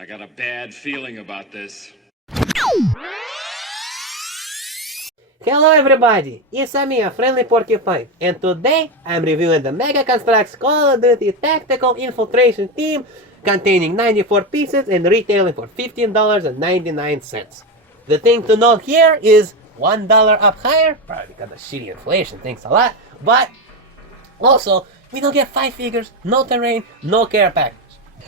I got a bad feeling about this. Hello everybody, it's me, a friendly porcupine, and today I'm reviewing the Mega Construx Call of Duty Tactical Infiltration Team containing 94 pieces and retailing for $15.99. The thing to note here is $1 up higher, probably because of shitty inflation, thanks a lot, but also we don't get 5 figures, no terrain, no care package.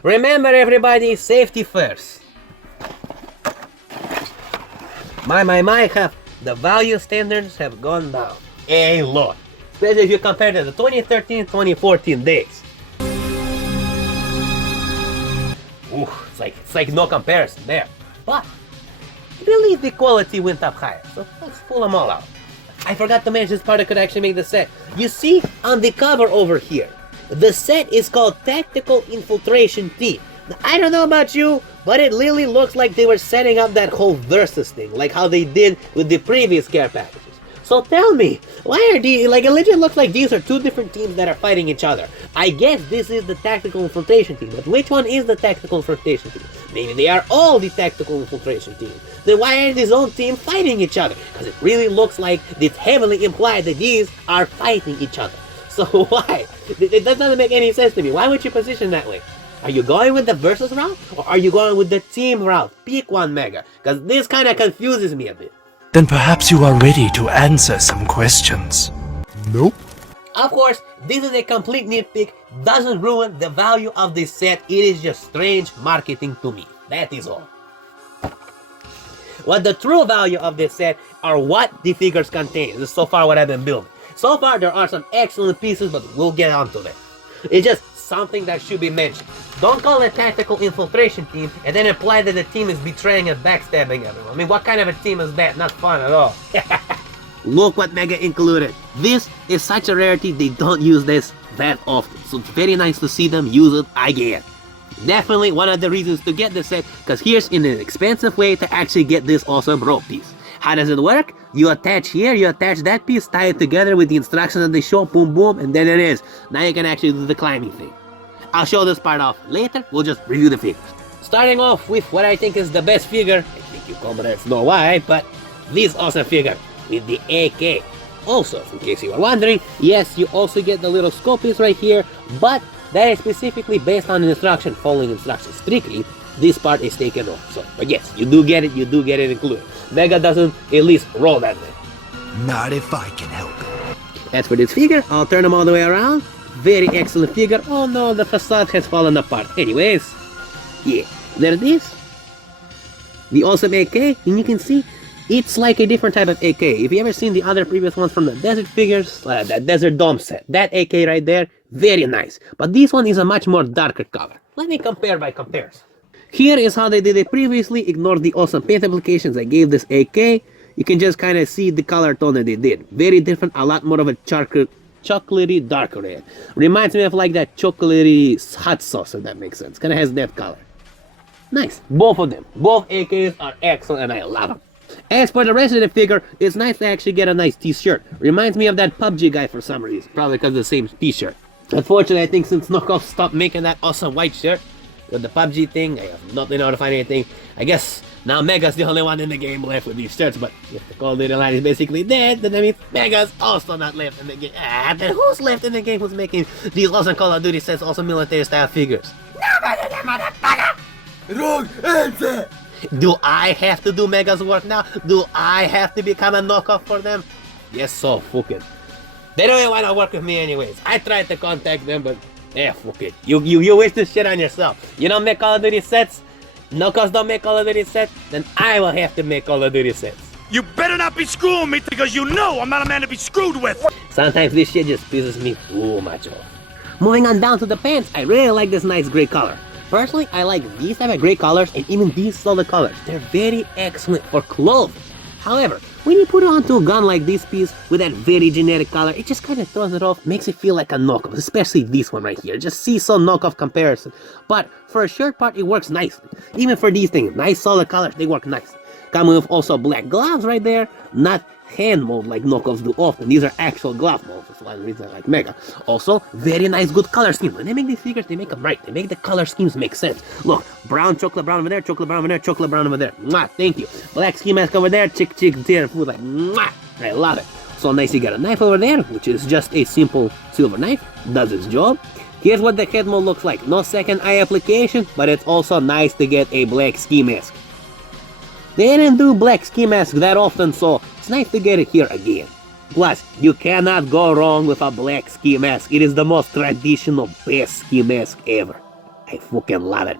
Remember everybody, safety first. The value standards have gone down a lot, especially if you compare to the 2013-2014 days. Ooh, it's like no comparison there. But I believe the quality went up higher, so let's pull them all out. I forgot to mention this part that could actually make the set. You see on the cover over here, the set is called Tactical Infiltration Team. Now, I don't know about you, but it literally looks like they were setting up that whole versus thing, like how they did with the previous care packages. So tell me, why are these, like, it legit looks like these are two different teams that are fighting each other. I guess this is the Tactical Infiltration Team, but which one is the Tactical Infiltration Team? Maybe they are all the Tactical Infiltration Team. Then why are these own team fighting each other? Because it really looks like it's heavily implied that these are fighting each other. So why? That doesn't make any sense to me. Why would you position that way? Are you going with the versus route, or are you going with the team route? Pick one, Mega, because this kind of confuses me a bit. Then perhaps you are ready to answer some questions. Nope. Of course, this is a complete nitpick, doesn't ruin the value of this set, it is just strange marketing to me. That is all. What the true value of this set are what the figures contain. This is so far what I've been building. So far there are some excellent pieces, but we'll get onto them. It's just something that should be mentioned. Don't call it Tactical Infiltration Team and then imply that the team is betraying and backstabbing everyone. I mean, what kind of a team is that? Not fun at all. Look what Mega included. This is such a rarity, they don't use this that often. So it's very nice to see them use it again. Definitely one of the reasons to get this set, because here's an inexpensive way to actually get this awesome rope piece. How does it work? You attach here, you attach that piece, tie it together with the instructions that they show, boom boom, and then it is. Now you can actually do the climbing thing. I'll show this part off later, we'll just review the figures. Starting off with what I think is the best figure, I think you comrades know why, but this awesome figure with the AK. Also, in case you were wondering, yes, you also get the little scope piece right here, but that is specifically based on instruction, following instructions strictly. This part is taken off, so, but yes, you do get it included. Mega doesn't at least roll that way. Not if I can help it. As for this figure, I'll turn them all the way around. Very excellent figure. Oh no, the facade has fallen apart. Anyways, yeah, there it is. The awesome AK, and you can see, it's like a different type of AK. If you ever seen the other previous ones from the Desert figures, that Desert Dome set, that AK right there, very nice. But this one is a much more darker color. Let me compare by comparison. Here is how they did it previously. Ignore the awesome paint applications I gave this AK. You can just kind of see the color tone that they did. Very different, a lot more of a chocolatey dark red. Reminds me of like that chocolatey hot sauce, if that makes sense. Kind of has that color. Nice. Both of them. Both AKs are excellent and I love them. As for the rest of the figure, it's nice to actually get a nice t-shirt. Reminds me of that PUBG guy for some reason. Probably because of the same t-shirt. Unfortunately, I think since Knockoff stopped making that awesome white shirt, with the PUBG thing, I have not been able to find anything. I guess now Mega's the only one in the game left with these shirts, but if the Call of Duty line is basically dead, then that means Mega's also not left in the game. Then who's left in the game who's making these awesome Call of Duty sets, also military style figures? Nobody, motherfucker! Wrong answer! Do I have to do Mega's work now? Do I have to become a knockoff for them? Yes, so fuck it. They don't even want to work with me anyways. I tried to contact them, but yeah, fuck it. You wish this shit on yourself. You don't make Call of Duty sets? Knockoffs don't make Call of Duty sets? Then I will have to make Call of Duty sets. You better not be screwing me because you know I'm not a man to be screwed with. Sometimes this shit just pisses me too much off. Moving on down to the pants, I really like this nice gray color. Personally, I like these type of gray colors and even these solid colors. They're very excellent for clothes. However, when you put it onto a gun like this piece with that very generic color, it just kind of throws it off, makes it feel like a knockoff, especially this one right here. Just see some knockoff comparison. But for a shirt part, it works nicely. Even for these things, nice solid colors, they work nicely. Come with also black gloves right there, not hand mold like knockoffs do often. These are actual glove molds. That's one reason I like Mega. Also, very nice, good color scheme. When they make these figures, they make them right. They make the color schemes make sense. Look, brown, chocolate brown over there, chocolate brown over there, chocolate brown over there. Mwah, thank you. Black ski mask over there, chick there, food like mwah. I love it. So nice, you got a knife over there, which is just a simple silver knife. Does its job. Here's what the head mold looks like. No second eye application, but it's also nice to get a black ski mask. They didn't do black ski mask that often, so it's nice to get it here again. Plus, you cannot go wrong with a black ski mask. It is the most traditional, best ski mask ever. I fucking love it.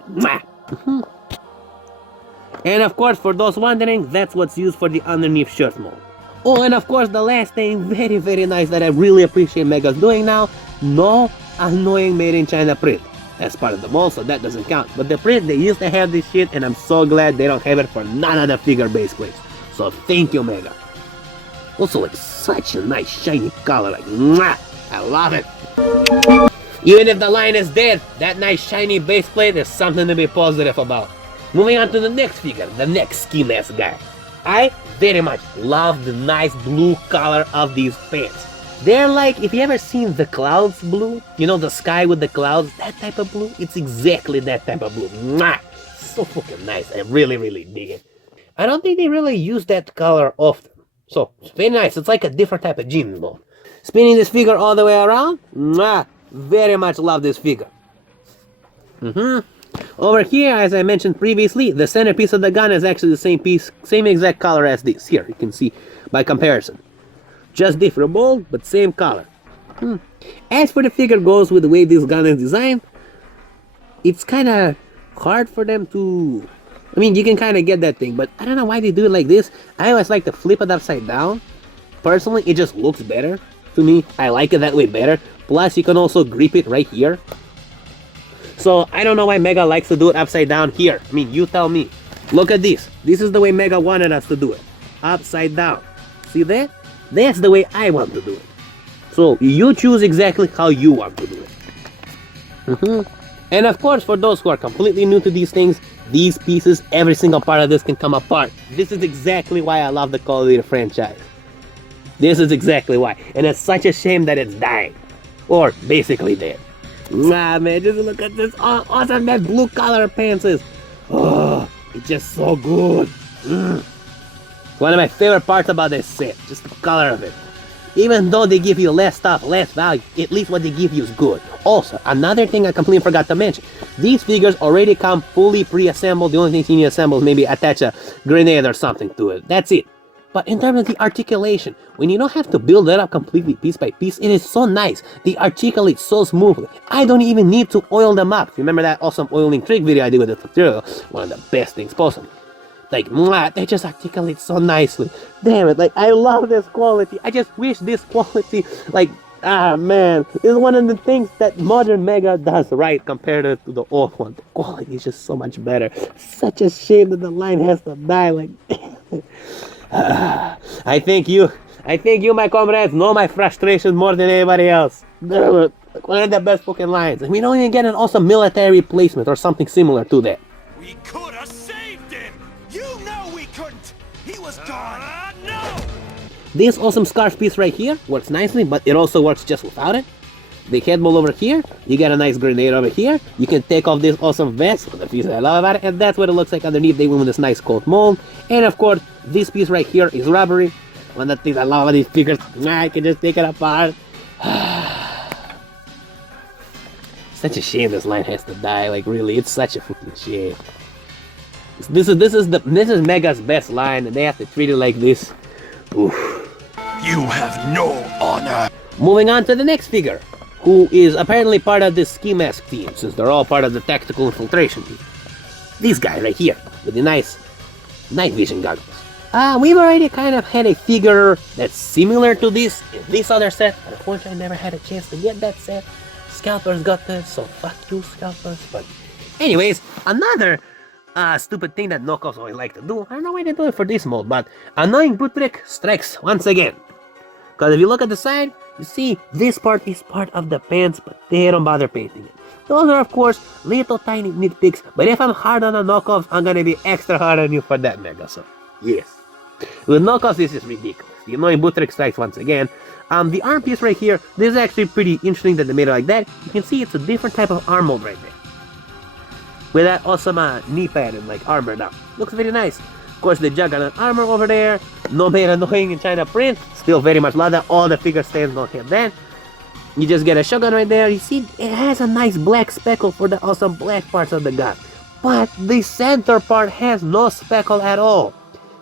And of course, for those wondering, that's what's used for the underneath shirt mold. Oh, and of course, the last thing, very, very nice that I really appreciate Mega's doing now, no annoying made in China print. That's part of the mold, so that doesn't count. But the print, they used to have this shit, and I'm so glad they don't have it for none of the figure base plates. So thank you, Mega. Also, like, such a nice shiny color, like, mwah! I love it. Even if the line is dead, that nice shiny base plate is something to be positive about. Moving on to the next figure, the next ski mask guy. I very much love the nice blue color of these pants. They're like, if you ever seen the clouds blue, you know, the sky with the clouds, that type of blue, it's exactly that type of blue. Mwah! So fucking nice. I really, really dig it. I don't think they really use that color often. So, it's very nice. It's like a different type of jeans mold. Spinning this figure all the way around, mwah! Very much love this figure. Over here, as I mentioned previously, the centerpiece of the gun is actually the same piece, same exact color as this. Here, you can see by comparison. Just different mold, but same color. As for the figure goes with the way this gun is designed, it's kind of hard for them to... I mean, you can kind of get that thing, but I don't know why they do it like this. I always like to flip it upside down. Personally, it just looks better to me. I like it that way better. Plus, you can also grip it right here. So, I don't know why Mega likes to do it upside down here. I mean, you tell me. Look at this. This is the way Mega wanted us to do it. Upside down. See that? That's the way I want to do it. So, you choose exactly how you want to do it. And of course, for those who are completely new to these things, these pieces, every single part of this can come apart. This is exactly why I love the Call of Duty franchise. This is exactly why. And it's such a shame that it's dying. Or basically dead. Nah, man, just look at this awesome that blue color pants is. Oh, it's just so good. One of my favorite parts about this set, just the color of it. Even though they give you less stuff, less value, at least what they give you is good. Also, another thing I completely forgot to mention, these figures already come fully pre-assembled. The only thing you need to assemble is maybe attach a grenade or something to it. That's it. But in terms of the articulation, when you don't have to build it up completely piece by piece, it is so nice. They articulate so smoothly. I don't even need to oil them up. Remember that awesome oiling trick video I did with the tutorial? One of the best things possible. Like, mwah, they just articulate so nicely. Damn it, like, I love this quality. I just wish this quality, like, man, this is one of the things that modern Mega does right compared to the old one. The quality is just so much better. Such a shame that the line has to die, like, I think you, my comrades, know my frustration more than anybody else. One of the best fucking lines. And we don't even get an awesome military replacement or something similar to that. We could have saved him! You know we couldn't! He was gone! No! This awesome scarf piece right here works nicely, but it also works just without it. The head mold over here, you got a nice grenade over here. You can take off this awesome vest, the piece that I love about it, and that's what it looks like underneath. They went with this nice cold mold. And of course, this piece right here is rubbery. One of the things I love about these figures, I can just take it apart. Such a shame this line has to die, like really, it's such a fucking shame. This is Mega's best line, and they have to treat it like this. Oof. You have no honor! Moving on to the next figure, who is apparently part of the ski mask team, since they're all part of the tactical infiltration team. This guy right here, with the nice night vision goggles. We've already kind of had a figure that's similar to this in this other set, but unfortunately I never had a chance to get that set. Scalpers got this, so fuck you, Scalpers. But anyways, another stupid thing that knockoffs always like to do, I don't know why they do it for this mold, but annoying boot trick strikes once again. Because if you look at the side, you see this part is part of the pants, but they don't bother painting it. Those are, of course, little tiny nitpicks, but if I'm hard on the knockoffs, I'm gonna be extra hard on you for that, Mega. So, Yes. With knockoffs, this is ridiculous. The annoying bootleg strikes once again. The arm piece right here, this is actually pretty interesting that they made it like that. You can see it's a different type of arm mold right there. With that awesome knee pad and like armor now. Looks very nice. Of course, the Juggernaut armor over there. No made annoying in China print. Still very much love that. All the figure stands don't have that. You just get a shotgun right there. You see, it has a nice black speckle for the awesome black parts of the gun. But the center part has no speckle at all.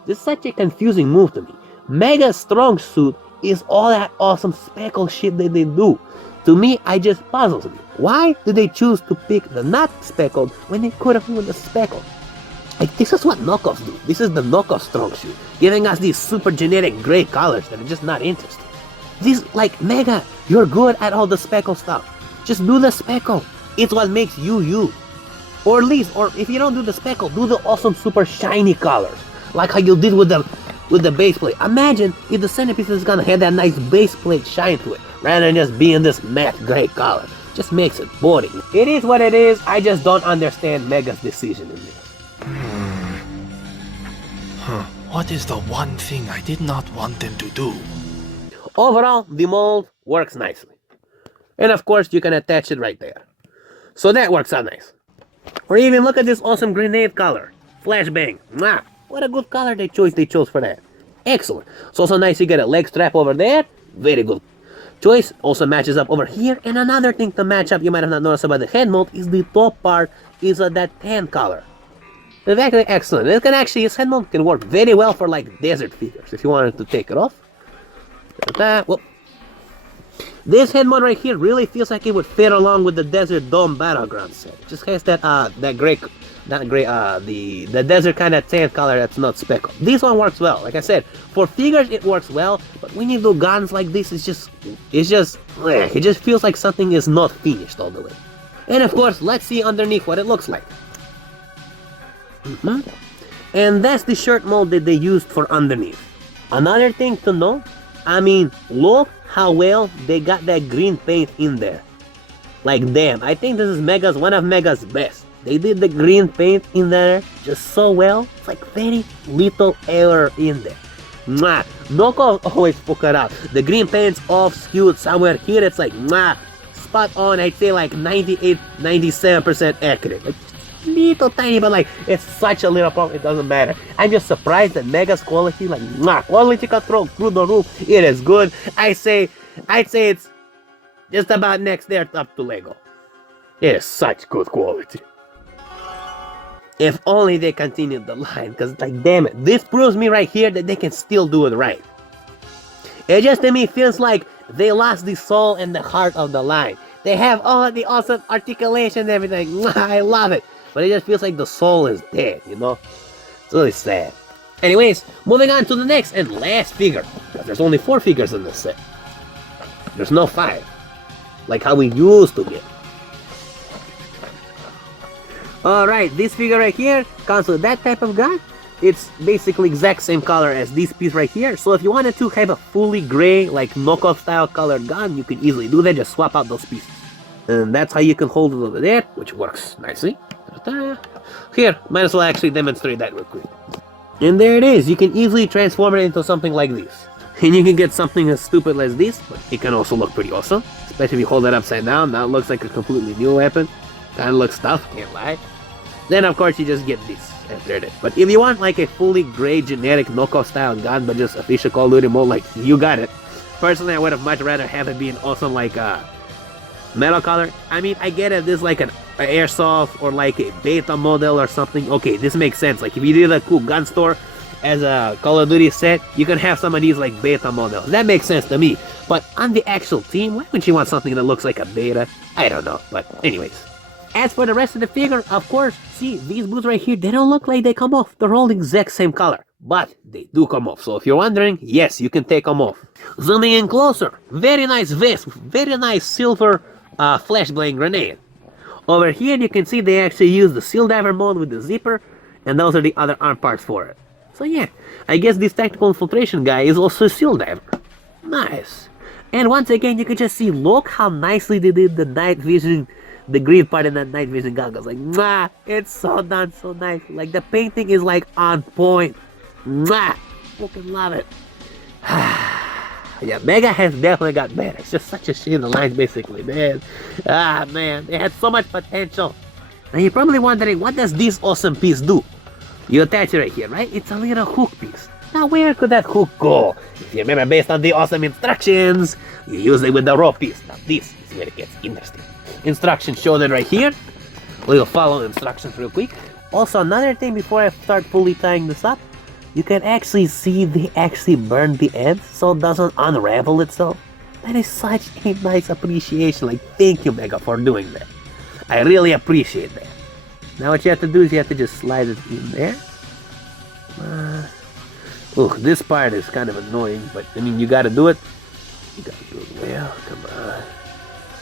This is such a confusing move to me. Mega's strong suit is all that awesome speckle shit that they do. To me, it just puzzles me. Why did they choose to pick the not speckled when they could have won the speckled? Like, this is what knockoffs do. This is the knockoff strong suit, giving us these super generic gray colors that are just not interesting. This, like, Mega, you're good at all the speckle stuff. Just do the speckle. It's what makes you you. Or at least, or if you don't do the speckle, do the awesome super shiny colors. Like how you did with the base plate. Imagine if the centerpiece is gonna have that nice base plate shine to it, rather than just being this matte gray color. Just makes it boring. It is what it is. I just don't understand Mega's decision in this. What is the one thing I did not want them to do? Overall, the mold works nicely. And of course, you can attach it right there. So that works out nice. Or even look at this awesome grenade color. Flashbang. Mwah. What a good color they chose for that. Excellent. It's also nice you get a leg strap over there. Very good choice. Also matches up over here. And another thing to match up you might have not noticed about the head mold is the top part is that tan color. It's actually excellent. It can actually, this head mold can work very well for like desert figures if you wanted to take it off. Well, this head mod right here really feels like it would fit along with the Desert Dome Battleground set. It just has that the desert kind of tan color that's not speckled. This one works well. Like I said, for figures it works well, but when you do guns like this, it just feels like something is not finished all the way. And of course, let's see underneath what it looks like. And that's the shirt mold that they used for underneath. Another thing to know, I mean, look how well they got that green paint in there. Like, damn, I think this is one of Mega's best. They did the green paint in there just so well. It's like very little error in there. Mwah. Knockoff always fuck it up. The green paint's off skewed somewhere here. It's like, mwah, spot on. I'd say like 98, 97% accurate. Like, little tiny, but like, it's such a little problem, it doesn't matter. I'm just surprised that Mega's quality, like, quality control through the roof, it is good. I'd say it's just about next there up to Lego. It is such good quality. If only they continued the line, because like, damn it, this proves me right here that they can still do it right. It just to me feels like they lost the soul and the heart of the line. They have all of the awesome articulation and everything, I love it. But it just feels like the soul is dead, you know? It's really sad. Anyways, moving on to the next and last figure. Because there's only 4 figures in this set. There's no 5. Like how we used to get. Alright, this figure right here comes with that type of gun. It's basically exact same color as this piece right here. So if you wanted to have a fully gray, like knockoff style colored gun, you can easily do that. Just swap out those pieces. And that's how you can hold it over there, which works nicely. Here, might as well actually demonstrate that real quick. And there it is. You can easily transform it into something like this. And you can get something as stupid as this, but it can also look pretty awesome. Especially if you hold it upside down. Now it looks like a completely new weapon. Kinda looks tough, can't lie. Then of course you just get this after that. But if you want like a fully gray generic knockoff style gun, but just official Call of Duty mode, like, you got it. Personally, I would have much rather have it be an awesome like metal color. I mean, I get it, this is like an airsoft or like a beta model or something. Okay, this makes sense. Like if you did a cool gun store as a Call of Duty set, you can have some of these like beta models. That makes sense to me. But on the actual team, why wouldn't you want something that looks like a beta? I don't know. But anyways. As for the rest of the figure, of course, see, these boots right here, they don't look like they come off. They're all the exact same color. But they do come off. So if you're wondering, yes, you can take them off. Zooming in closer. Very nice vest. Very nice silver flashbang grenade. Over here you can see they actually use the seal diver mode with the zipper, and those are the other arm parts for it. So yeah, I guess this tactical infiltration guy is also a seal diver. Nice. And once again you can just see, look how nicely they did the night vision, the green part in that night vision goggles. Like, it's so done so nice. Like the painting is like on point. Mwah! Fucking love it. Yeah, Mega has definitely got better. It's just such a shit the lines basically, man. Ah, man, it had so much potential. Now you're probably wondering, what does this awesome piece do? You attach it right here, right? It's a little hook piece. Now where could that hook go? If you remember, based on the awesome instructions, you use it with the rope piece. Now this is where it gets interesting. Instructions shown right here. We'll follow instructions real quick. Also, another thing before I start fully tying this up, you can actually see they actually burn the ends so it doesn't unravel itself. That is such a nice appreciation. Like, thank you, Mega, for doing that. I really appreciate that. Now what you have to do is you have to just slide it in there. This part is kind of annoying, but I mean, you gotta do it. You gotta do it well, come on.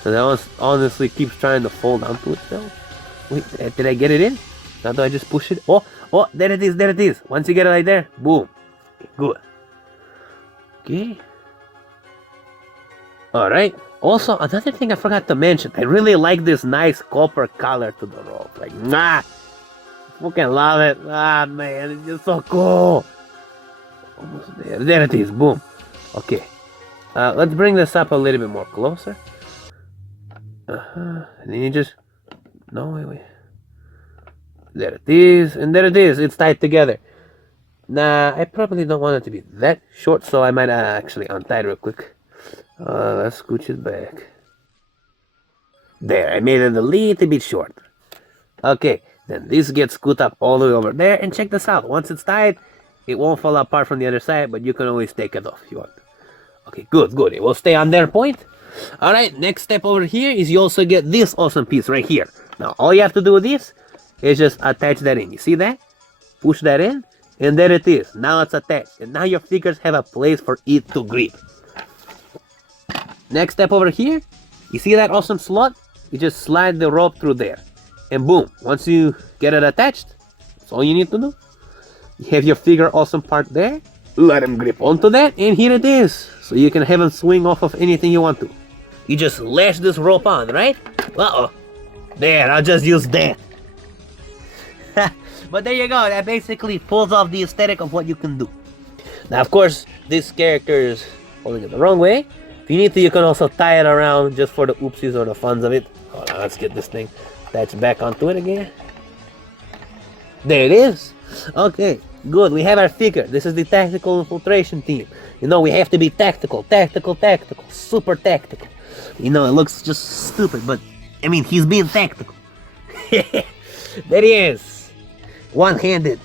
So that honestly keeps trying to fold onto itself. Wait, did I get it in? Now do I just push it? Oh, there it is, there it is. Once you get it right there, boom. Okay, good. Okay. Alright. Also, another thing I forgot to mention, I really like this nice copper color to the rope. Like, fucking love it. Ah, man, it's just so cool. Almost there. There it is, boom. Okay. Let's bring this up a little bit more closer. And then you just... No, wait. There it is, and there it is. It's tied together. Nah, I probably don't want it to be that short, so I might actually untie it real quick. Let's scooch it back. There, I made it a little bit short. Okay, then this gets scoot up all the way over there, and check this out. Once it's tied, it won't fall apart from the other side, but you can always take it off if you want. Okay, good. It will stay on their point. Alright, next step over here is you also get this awesome piece right here. Now, all you have to do with this is just attach that in. You see that? Push that in, and there it is. Now it's attached, and now your figures have a place for it to grip. Next step over here, you see that awesome slot? You just slide the rope through there, and boom, once you get it attached, that's all you need to do. You have your figure awesome part there, let him grip onto that, and here it is. So you can have him swing off of anything you want to. You just lash this rope on, right? There, I'll just use that. But there you go, that basically pulls off the aesthetic of what you can do. Now, of course, this character is holding it the wrong way. If you need to, you can also tie it around just for the oopsies or the funs of it. Hold on, let's get this thing attached back onto it again. There it is. Okay, good, we have our figure. This is the tactical infiltration team. You know, we have to be tactical, super tactical. You know, it looks just stupid, but, I mean, he's being tactical. There he is. One-handed.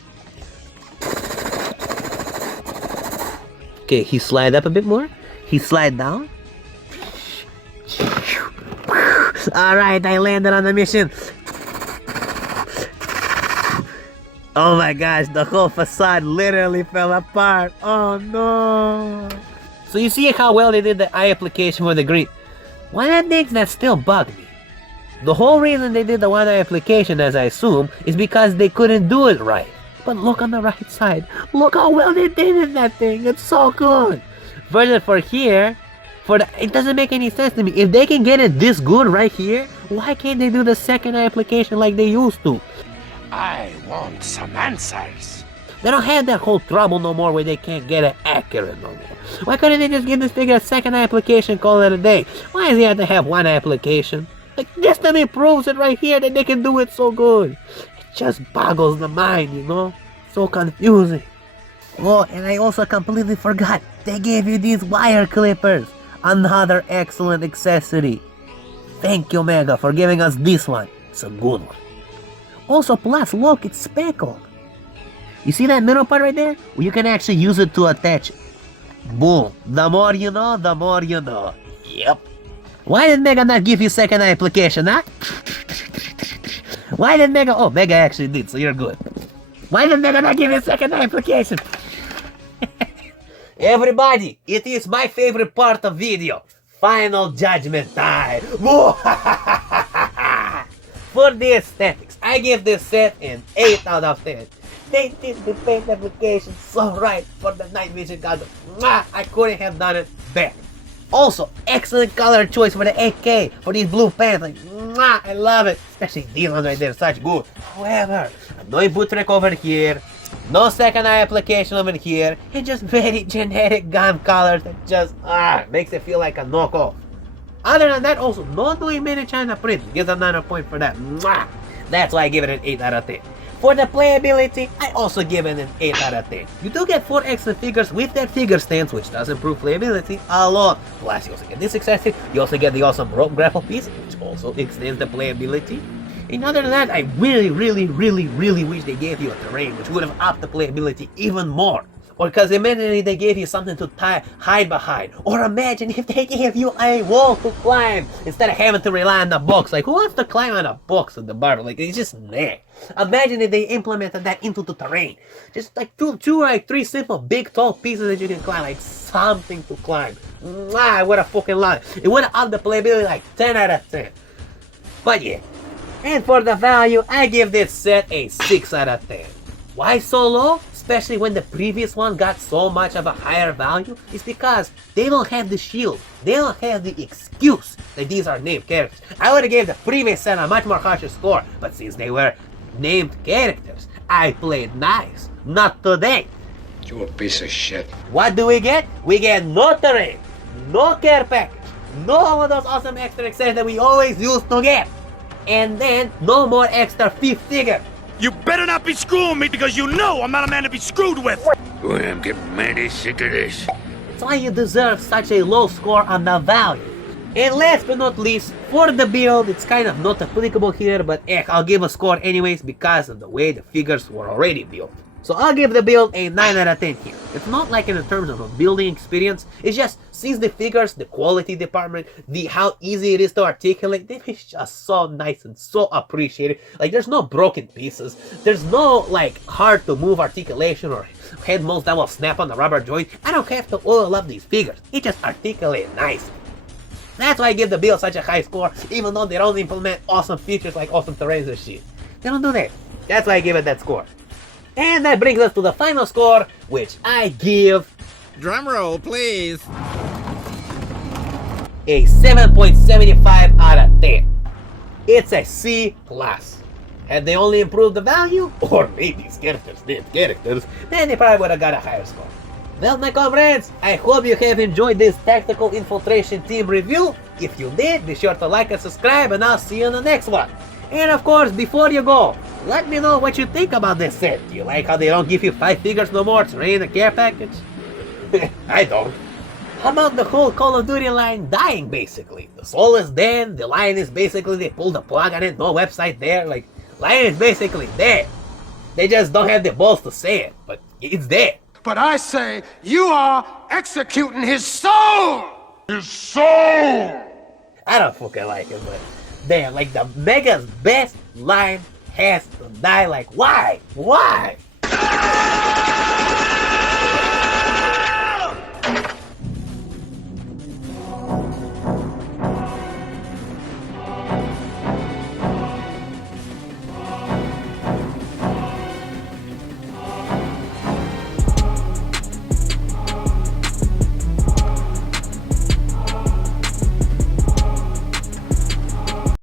Okay, he slide up a bit more. He slide down. Alright, I landed on the mission. Oh my gosh, the whole facade literally fell apart. Oh no. So you see how well they did the eye application for the green. One of the things that still bugged me. The whole reason they did the one eye application, as I assume, is because they couldn't do it right. But look on the right side. Look how well they did in that thing. It's so good. Versus for here, it doesn't make any sense to me. If they can get it this good right here, why can't they do the second eye application like they used to? I want some answers. They don't have that whole trouble no more where they can't get it accurate no more. Why couldn't they just give this figure a second eye application, call it a day? Why does he have to have one eye application? Like, this to me proves it right here that they can do it so good. It just boggles the mind, you know? So confusing. Oh, and I also completely forgot. They gave you these wire clippers. Another excellent accessory. Thank you, Mega, for giving us this one. It's a good one. Also, plus, look, it's speckled. You see that middle part right there? Well, you can actually use it to attach it. Boom. The more you know, the more you know. Yep. Why did Mega not give you second eye application, huh? Why did Mega... Oh, Mega actually did, so you're good. Why did Mega not give you second eye application? Everybody, it is my favorite part of video. Final judgment time. For the aesthetics, I give this set an 8 out of 10. They did the paint application so right for the night vision goggles. I couldn't have done it better. Also, excellent color choice for the AK, for these blue pants. Like, I love it. Especially these ones right there, such good. However, annoying boot trick over here. No second eye application over here, and just very generic gun colors that just makes it feel like a knockoff. Other than that, also not doing made in China print. Gives another point for that. Mwah! That's why I give it an 8 out of 10. For the playability, I also give it an 8 out of 10. You do get 4 extra figures with that figure stance, which does improve playability a lot. Plus, you also get this accessory. You also get the awesome rope grapple piece, which also extends the playability. And other than that, I really wish they gave you a terrain, which would have upped the playability even more. Or because immediately they gave you something to hide behind. Or imagine if they gave you a wall to climb instead of having to rely on the box. Like, who wants to climb on a box at the bar? Like, it's just nah. Imagine if they implemented that into the terrain. Just like two like 3 simple big tall pieces that you can climb. Like something to climb. I would have fucking loved it. It would have upped the playability like 10 out of 10. But yeah. And for the value, I give this set a 6 out of 10. Why so low? Especially when the previous one got so much of a higher value, is because they don't have the shield. They don't have the excuse that these are named characters. I would have gave the previous set a much more harsher score, but since they were named characters, I played nice. Not today. You a piece of shit. What do we get? We get no terrain, no care package, no all of those awesome extra accessories that we always used to get. And then no more extra 5th figure. You better not be screwing me because you know I'm not a man to be screwed with. Boy, I'm getting mighty sick of this. That's why you deserve such a low score on the value. And last but not least, for the build, it's kind of not applicable here, but I'll give a score anyways because of the way the figures were already built. So I'll give the build a 9 out of 10 here. It's not like in terms of a building experience, it's just since the figures, the quality department, how easy it is to articulate, they is just so nice and so appreciated. Like there's no broken pieces, there's no like hard to move articulation or head molds that will snap on the rubber joint. I don't have to oil up these figures, it just articulates nice. That's why I give the build such a high score, even though they don't implement awesome features like awesome terrains and shit. They don't do that. That's why I give it that score. And that brings us to the final score, which I give... Drumroll, please. A 7.75 out of 10. It's a C+. Had they only improved the value, or made these characters named characters, then they probably would have got a higher score. Well, my comrades, I hope you have enjoyed this Tactical Infiltration team review. If you did, be sure to like and subscribe, and I'll see you in the next one. And of course, before you go, let me know what you think about this set. Do you like how they don't give you 5 figures no more, terrain and care package? I don't. How about the whole Call of Duty line dying, basically? The soul is dead, the line is basically, they pulled the plug on it, no website there, like, line is basically dead. They just don't have the balls to say it, but it's dead. But I say, you are executing his soul! His soul! I don't fucking like it, but damn, like the Mega's best line has to die. Like, why? Why?